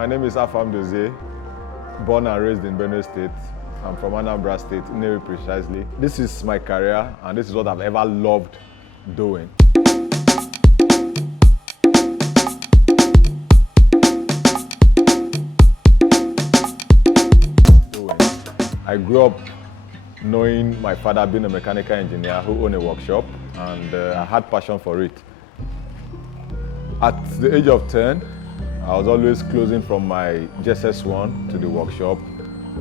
My name is Afam Dozie, born and raised in Benue State. I'm from Anambra State, Nnewi precisely. This is my career, and this is what I've ever loved doing. I grew up knowing my father being a mechanical engineer who owned a workshop, and I had passion for it. At the age of 10, I was always closing from my JSS1 to the workshop,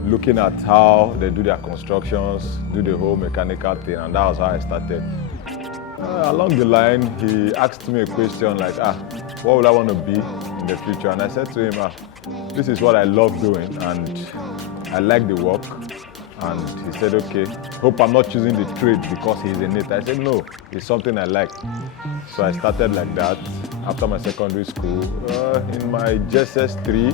looking at how they do their constructions, do the whole mechanical thing, and that was how I started. Along the line, he asked me a question like, what would I want to be in the future? And I said to him, this is what I love doing, and I like the work. And he said, okay, hope I'm not choosing the trade because he's in it. I said, no, it's something I like. So I started like that. After my secondary school, in my JSS3,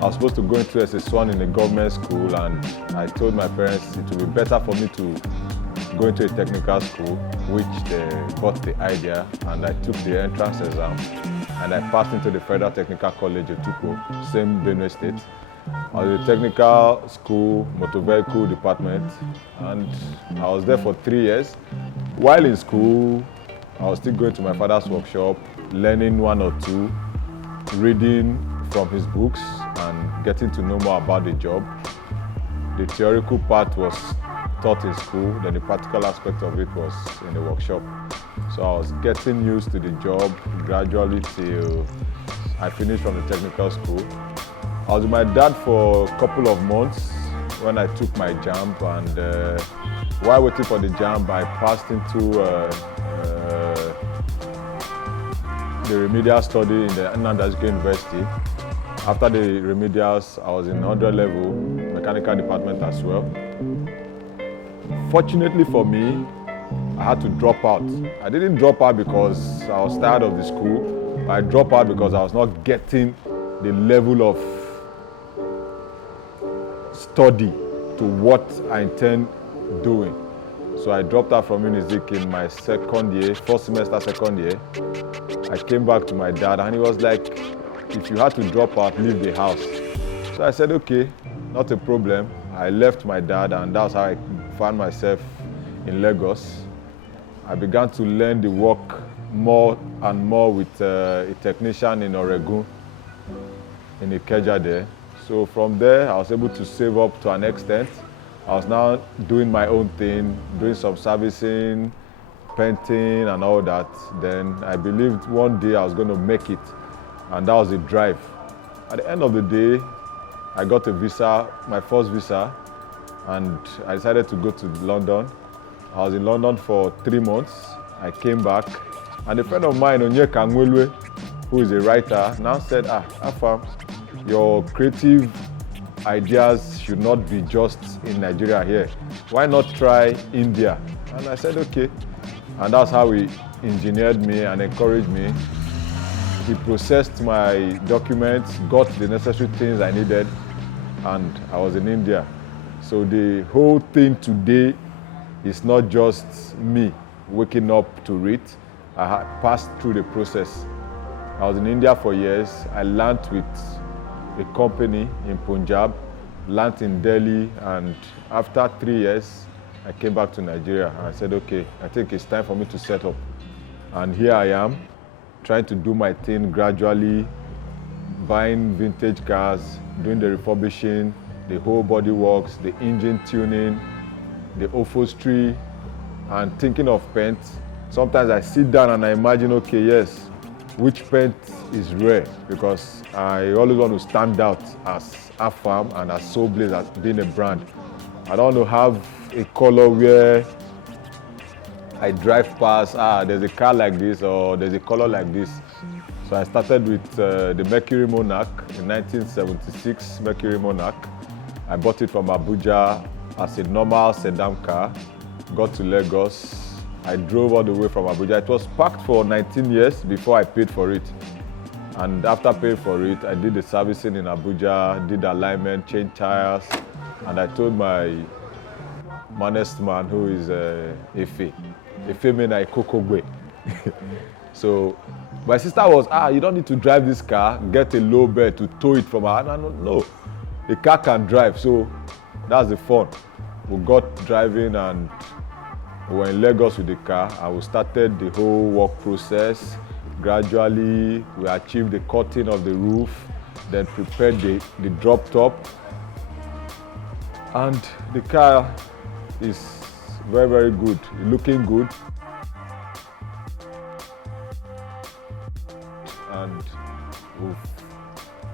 I was supposed to go into SS1 in a government school, and I told my parents it would be better for me to go into a technical school, which they bought the idea, and I took the entrance exam, and I passed into the Federal Technical College at Tuko, same Benue State. I was in technical school, motor vehicle department, and I was there for 3 years. While in school, I was still going to my father's workshop, learning one or two, reading from his books and getting to know more about the job. The theoretical part was taught in school, then the practical aspect of it was in the workshop. So I was getting used to the job gradually till I finished from the technical school. I was with my dad for a couple of months when I took my JAMB, and while waiting for the JAMB, I passed into the remedial study in the Nnamdi University. After the remedials, I was in 100 level mechanical department as well. Fortunately for me, I had to drop out. I didn't drop out because I was tired of the school. I dropped out because I was not getting the level of study to what I intend doing. So I dropped out from Unizik in my second year, first semester, second year. I came back to my dad, and he was like, if you had to drop out, leave the house. So I said, okay, not a problem. I left my dad, and that's how I found myself in Lagos. I began to learn the work more and more with a technician in Oregon, in Ikeja there. So from there, I was able to save up to an extent. I was now doing my own thing, doing some servicing, painting and all that. Then I believed one day I was going to make it, and that was the drive. At the end of the day, I got a visa, my first visa, and I decided to go to London. I was in London for 3 months. I came back, and a friend of mine, Onyeka Nwelwe, who is a writer, now said, Afam, your creative ideas should not be just in Nigeria here. Why not try India? And I said, okay. And that's how he engineered me and encouraged me. He processed my documents, got the necessary things I needed, and I was in India. So the whole thing today is not just me waking up to read. I had passed through the process. I was in India for years. I learned with a company in Punjab, learned in Delhi, and after 3 years, I came back to Nigeria, and I said, okay, I think it's time for me to set up. And here I am, trying to do my thing gradually, buying vintage cars, doing the refurbishing, the whole body works, the engine tuning, the upholstery, and thinking of paint. Sometimes I sit down and I imagine, okay, yes, which paint is rare, because I always want to stand out as Afam and as Soul Blaze as being a brand. I don't want to have a color where I drive past, there's a car like this or there's a color like this. So I started with the Mercury Monarch, in 1976 Mercury Monarch. I bought it from Abuja as a normal sedan car, got to Lagos. I drove all the way from Abuja. It was parked for 19 years before I paid for it. And after paying for it, I did the servicing in Abuja, did alignment, changed tires, and I told my honest man, who is Efe. Efe means I kokogwe. So My sister was, you don't need to drive this car, get a low bed to tow it from her. No, the car can drive, so that's the fun. We got driving and we were in Lagos with the car, and we started the whole work process. Gradually, we achieved the cutting of the roof, then prepared the drop top. And the car is very, very good, looking good. And we've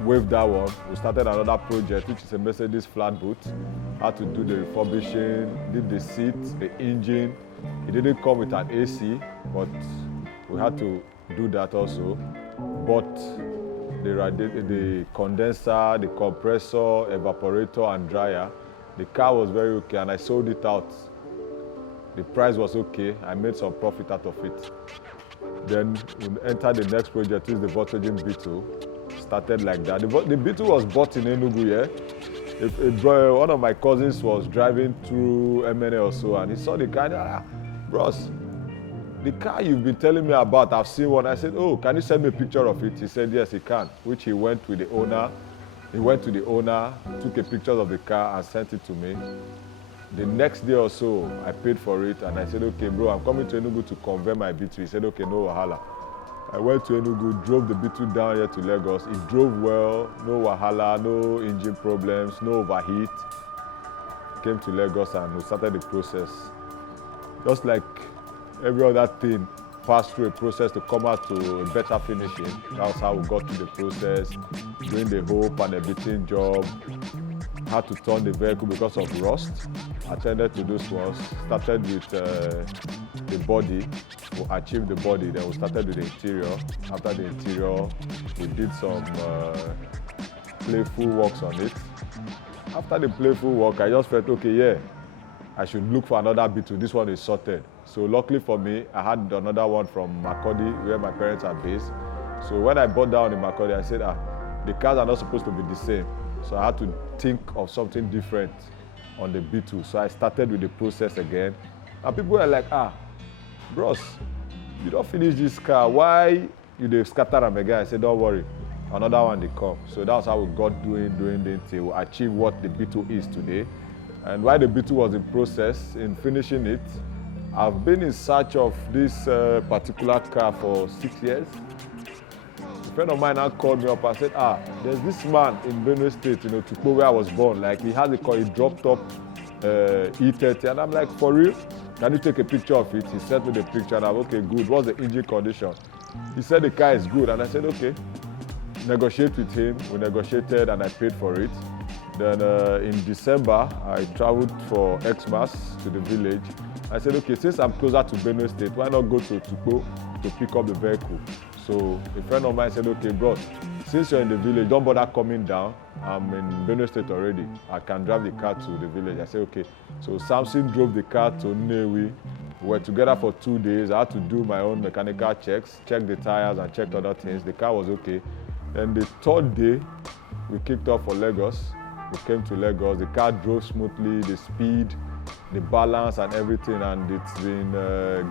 waived that one. We started another project, which is a Mercedes flatboot. Had to do the refurbishing, did the seat, the engine. It didn't come with an AC, but we had to do that also. Bought the condenser, the compressor, evaporator, and dryer. The car was very okay, and I sold it out. The price was okay. I made some profit out of it. Then we entered the next project, which is the Volkswagen Beetle. Started like that. The Beetle was bought in Enugu, one of my cousins was driving through MNA or so, and he saw the car. Bros, the car you've been telling me about, I've seen one. I said, oh, can you send me a picture of it? He said, yes, he can, which he went with the owner. He went to the owner, took a picture of the car and sent it to me. The next day or so, I paid for it, and I said, okay, bro, I'm coming to Enugu to convert my Beetle. He said, okay, no wahala. I went to Enugu, drove the Beetle down here to Lagos. It drove well, no wahala, no engine problems, no overheat. Came to Lagos and we started the process. Just like every other thing, passed through a process to come out to a better finishing. That was how we got to the process, doing the whole panel beating job. Had to turn the vehicle because of rust. Attended to those ones. Started with the body. We achieved the body. Then we started with the interior. After the interior, we did some playful works on it. After the playful work, I just felt, okay, yeah, I should look for another Beetle. This one is sorted. So luckily for me, I had another one from Makurdi, where my parents are based. So when I bought that one in Makurdi, I said, the cars are not supposed to be the same. So I had to think of something different on the Beetle. So I started with the process again. And people were like, bros, you don't finish this car. Why you scatter them again? I said, don't worry. Another one they come. So that's how we got doing it till we achieve what the Beetle is today. And while the Beetle was in process, in finishing it, I've been in search of this particular car for 6 years. A friend of mine now called me up and said, there's this man in Benue State, Tukpo, where I was born. Like, he has a car, he dropped up E30. And I'm like, for real? Can you take a picture of it? He sent me the picture, and I'm okay, good. What's the engine condition? He said the car is good, and I said, okay. Negotiate with him. We negotiated, and I paid for it. Then in December, I traveled for Xmas to the village. I said, okay, since I'm closer to Benue State, why not go to Tukpo to pick up the vehicle? So a friend of mine said, okay, bro, since you're in the village, don't bother coming down. I'm in Benue State already. I can drive the car to the village. I said, okay. So Samson drove the car to Nnewi. We were together for 2 days. I had to do my own mechanical checks, check the tires and check other things. The car was okay. Then the third day, we kicked off for Lagos. We came to Lagos. The car drove smoothly, the speed, the balance and everything, and it's been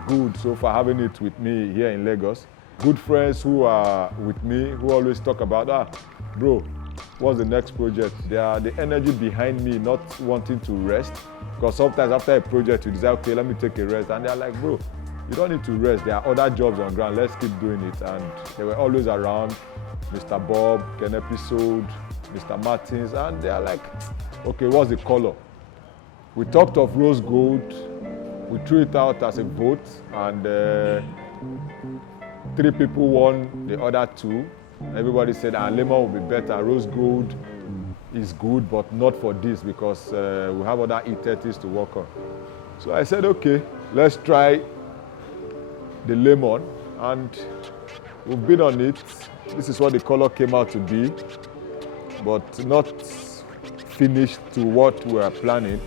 good so far having it with me here in Lagos. Good friends who are with me, who always talk about, bro, what's the next project? They are the energy behind me not wanting to rest, because sometimes after a project you decide, okay, let me take a rest, and they're like, bro, you don't need to rest. There are other jobs on ground. Let's keep doing it. And they were always around, Mr. Bob, Ken Episode, Mr. Martins, and they're like, okay, what's the color? We talked of rose gold. We threw it out as a vote, and 3 people won the other 2. Everybody said, lemon will be better. Rose gold is good, but not for this, because we have other E30s to work on. So I said, okay, let's try the lemon, and we've been on it. This is what the color came out to be, but not finished to what we are planning.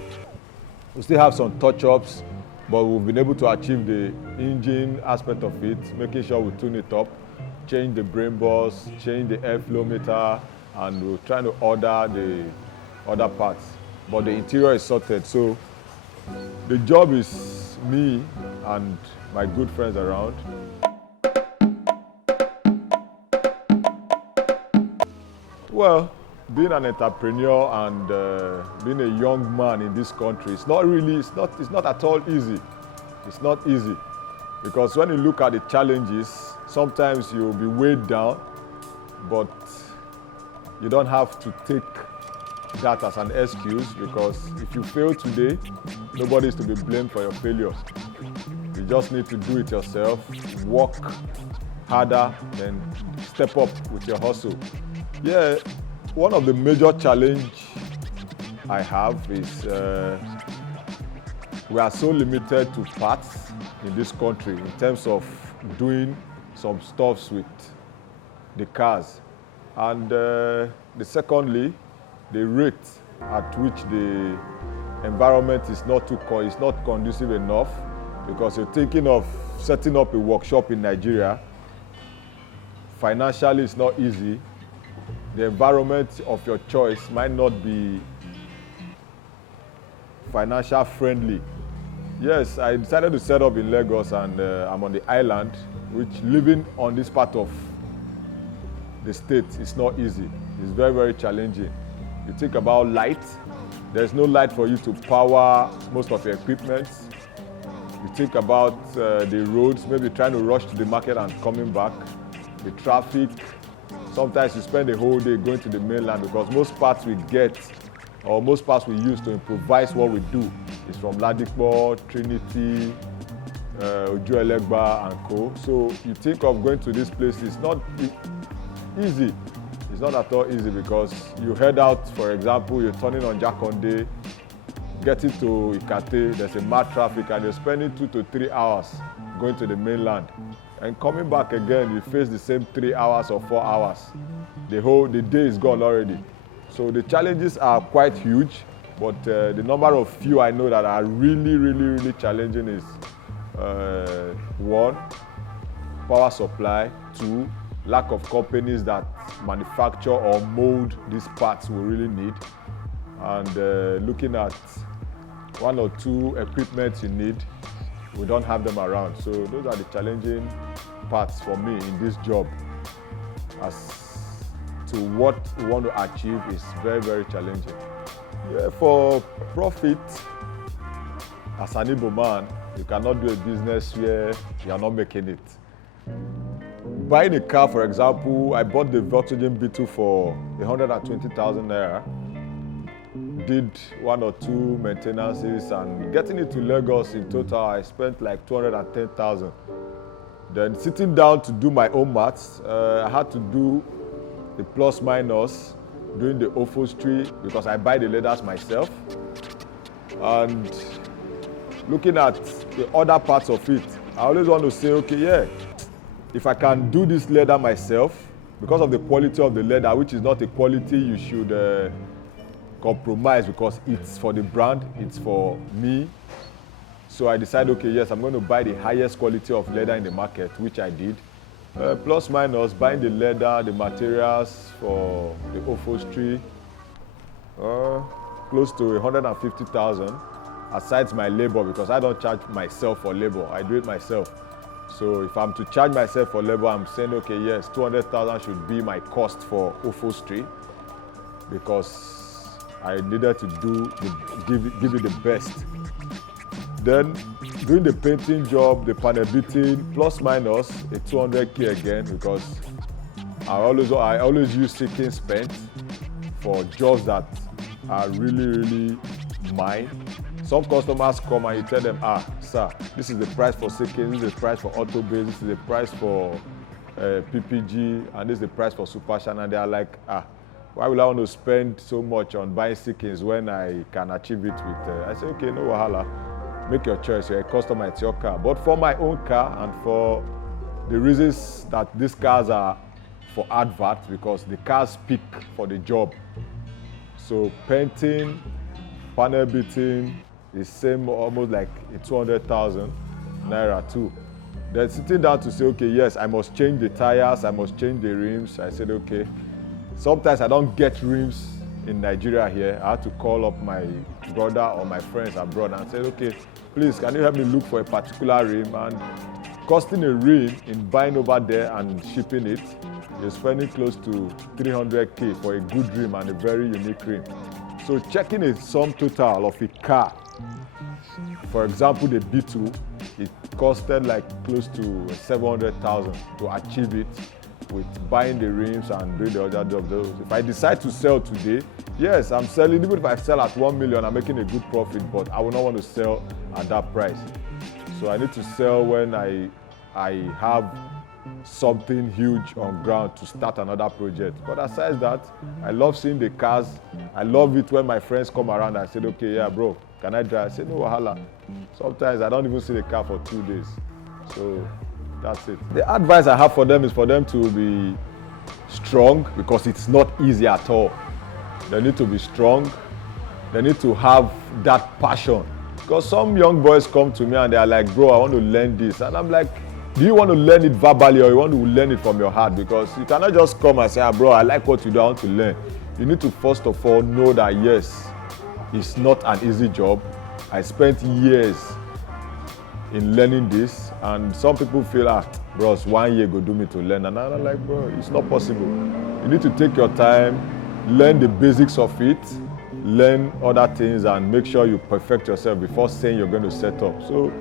We still have some touch-ups, but we've been able to achieve the engine aspect of it, making sure we tune it up, change the brain box, change the airflow meter, and we're trying to order the other parts. But the interior is sorted, so the job is me and my good friends around. Well, being an entrepreneur and being a young man in this country, it's not at all easy. It's not easy because when you look at the challenges, sometimes you'll be weighed down, but you don't have to take that as an excuse because if you fail today, nobody is to be blamed for your failures. You just need to do it yourself, work harder, and step up with your hustle. Yeah, one of the major challenge I have is we are so limited to parts in this country in terms of doing some stuffs with the cars. And secondly, the rate at which the environment is not conducive enough because you're thinking of setting up a workshop in Nigeria. Financially, it's not easy. The environment of your choice might not be financial friendly. Yes, I decided to set up in Lagos and I'm on the island, which living on this part of the state is not easy. It's very, very challenging. You think about light, there's no light for you to power most of your equipment. You think about the roads, maybe trying to rush to the market and coming back, the traffic. Sometimes you spend the whole day going to the mainland because most parts we get or most parts we use to improvise what we do is from Ladikpo, Trinity, Ojuelegba and co. So you think of going to these places, it's not easy. It's not at all easy because you head out, for example, you're turning on Jakonde, getting to Ikate, there's a mad traffic and you're spending 2 to 3 hours going to the mainland. And coming back again, you face the same 3 hours or 4 hours. The day is gone already. So the challenges are quite huge, but the number of few I know that are really, really, really challenging is 1, power supply, 2, lack of companies that manufacture or mold these parts we really need, and looking at 1 or 2 equipment you need, we don't have them around. So those are the challenging parts for me in this job. As to what we want to achieve is very, very challenging. Yeah, for profit, as an Igbo man, you cannot do a business where you are not making it. Buying a car, for example, I bought the Volkswagen Beetle for 120,000 naira. Did 1 or 2 maintenances and getting it to Lagos in total, I spent like 210,000. Then sitting down to do my own maths, I had to do the plus minus, doing the upholstery because I buy the leathers myself. And looking at the other parts of it, I always want to say, okay, yeah, if I can do this leather myself, because of the quality of the leather, which is not a quality you should compromise because it's for the brand, it's for me. So I decided, okay, yes, I'm going to buy the highest quality of leather in the market, which I did. Plus minus, buying the leather, the materials for the upholstery, close to 150,000, aside my labor, because I don't charge myself for labor, I do it myself. So if I'm to charge myself for labor, I'm saying, okay, yes, 200,000 should be my cost for upholstery, because I needed to give it the best. Then doing the painting job, the panel beating, plus minus a 200K again, because I always use seeking spent for jobs that are really, really mine. Some customers come and you tell them, sir, this is the price for seeking, this is the price for auto base, this is the price for PPG, and this is the price for super shine, and they are like, why will I want to spend so much on buying seekings when I can achieve it with, I say, okay, no wahala. Make your choice, you're a customer, it's your car. But for my own car and for the reasons that these cars are for advert, because the cars speak for the job. So painting, panel beating is same almost like a 200,000 naira too. Then sitting down to say, okay, yes, I must change the tires, I must change the rims. I said, okay. Sometimes I don't get rims in Nigeria here. I had to call up my brother or my friends abroad and say, okay, please, can you help me look for a particular rim? And costing a rim in buying over there and shipping it you're spending close to 300K for a good rim and a very unique rim. So checking a sum total of a car, for example, the B2, it costed like close to 700,000 to achieve it with buying the rims and doing the other job. If I decide to sell today, yes, I'm selling. Even if I sell at 1 million, I'm making a good profit, but I will not want to sell at that price. So I need to sell when I have something huge on ground to start another project. But aside that, I love seeing the cars. I love it when my friends come around and say, okay, yeah, bro, can I drive? I say, no wahala. Sometimes I don't even see the car for 2 days. So that's it. The advice I have for them is for them to be strong, because it's not easy at all. They need to be strong. They need to have that passion. Because some young boys come to me and they are like, bro, I want to learn this. And I'm like, do you want to learn it verbally or you want to learn it from your heart? Because you cannot just come and say, bro, I like what you do, I want to learn. You need to first of all know that yes, it's not an easy job. I spent years in learning this, and some people feel, bros, 1 year go do me to learn. And I'm like, bro, it's not possible. You need to take your time, learn the basics of it, learn other things, and make sure you perfect yourself before saying you're going to set up. So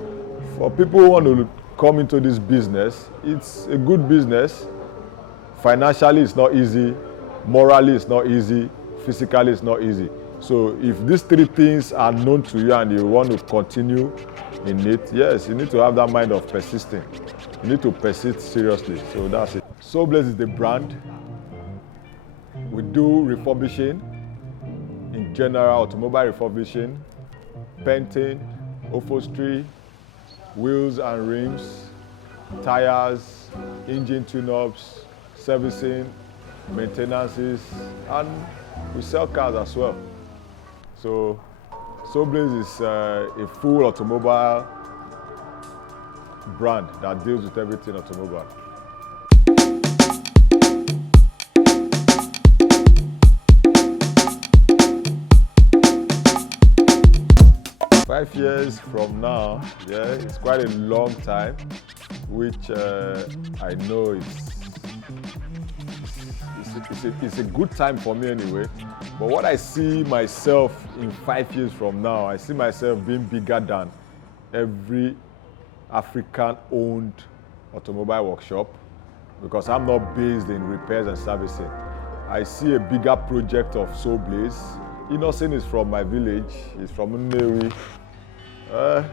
for people who want to come into this business, it's a good business. Financially, it's not easy. Morally, it's not easy. Physically, it's not easy. So if these 3 things are known to you and you want to continue in it, yes, you need to have that mind of persisting. You need to persist seriously. So that's it. Soulblaze is the brand. We do refurbishing, in general, automobile refurbishing, painting, upholstery, wheels and rims, tires, engine tune-ups, servicing, maintenances, and we sell cars as well. So Soulblaze is a full automobile brand that deals with everything automobile. Five years from now, yeah, it's quite a long time, which I know it's a good time for me anyway. But what I see myself in 5 years from now, I see myself being bigger than every African-owned automobile workshop, because I'm not based in repairs and servicing. I see a bigger project of Soulblaze. Innocent is from my village. He's from Nnewi.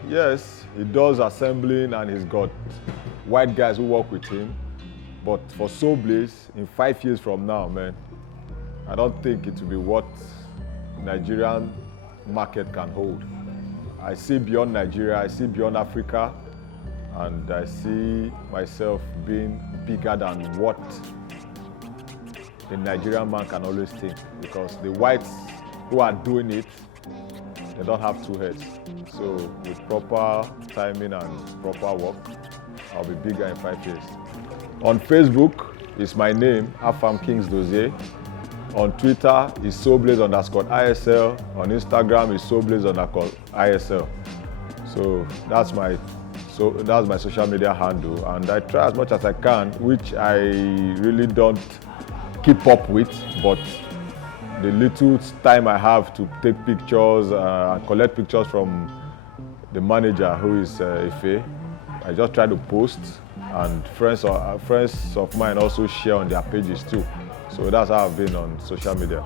Yes, he does assembling and he's got white guys who work with him. But for Soulblaze, in 5 years from now, man, I don't think it will be what Nigerian market can hold. I see beyond Nigeria, I see beyond Africa, and I see myself being bigger than what the Nigerian man can always think, because the whites who are doing it, they don't have 2 heads. So with proper timing and proper work, I'll be bigger in 5 years. On Facebook is my name, Afam Kings Dozie. On Twitter is Soulblaze_ISL. On Instagram is Soulblaze_ISL. So that's my social media handle, and I try as much as I can, which I really don't keep up with, but the little time I have to take pictures and collect pictures from the manager, who is Ife, I just try to post, and friends of mine also share on their pages too. So that's how I've been on social media.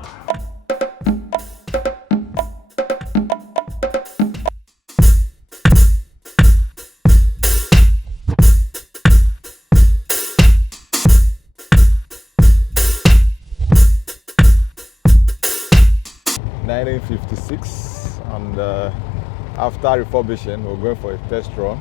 '56, and after refurbishing, we're going for a test run.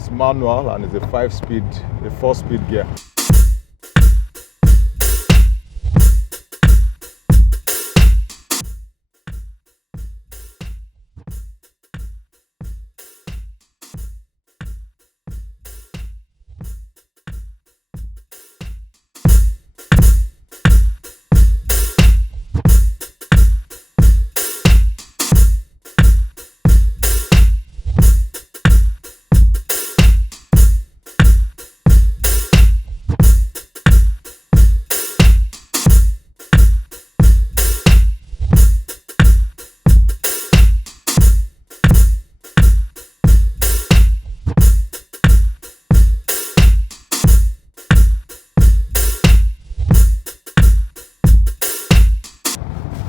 It's manual and it's a 5-speed, a 4-speed gear.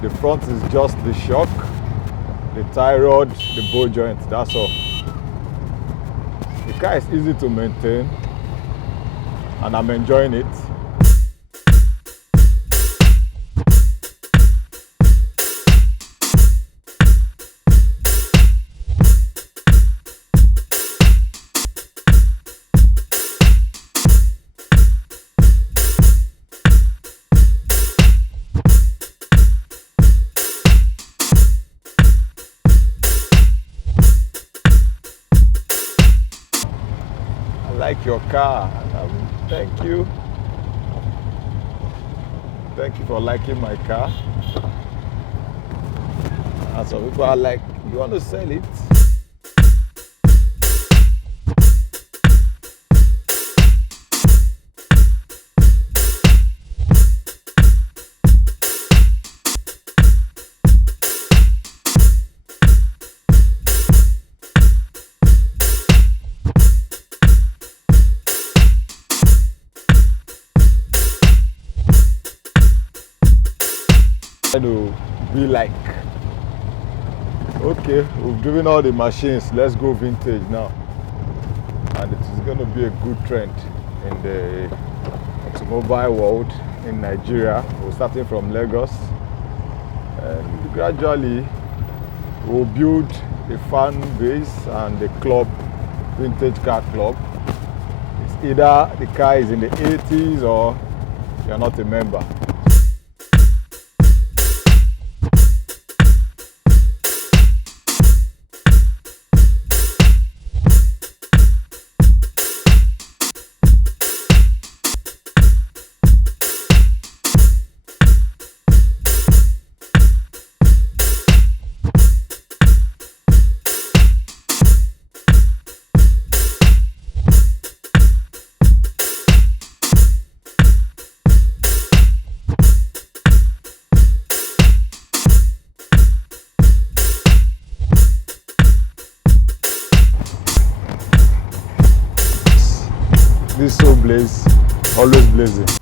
The front is just the shock, the tie rod, the bow joint, that's all. The car is easy to maintain and I'm enjoying it. I like your car. Thank you. Thank you for liking my car. And some people are like, you want to sell it? To be like, okay, we've driven all the machines, let's go vintage now. And it is going to be a good trend in the automobile world in Nigeria. We're starting from Lagos and gradually we'll build a fan base and a club, vintage car club. It's either the car is in the 80s or you're not a member. This so blaze, always blazing.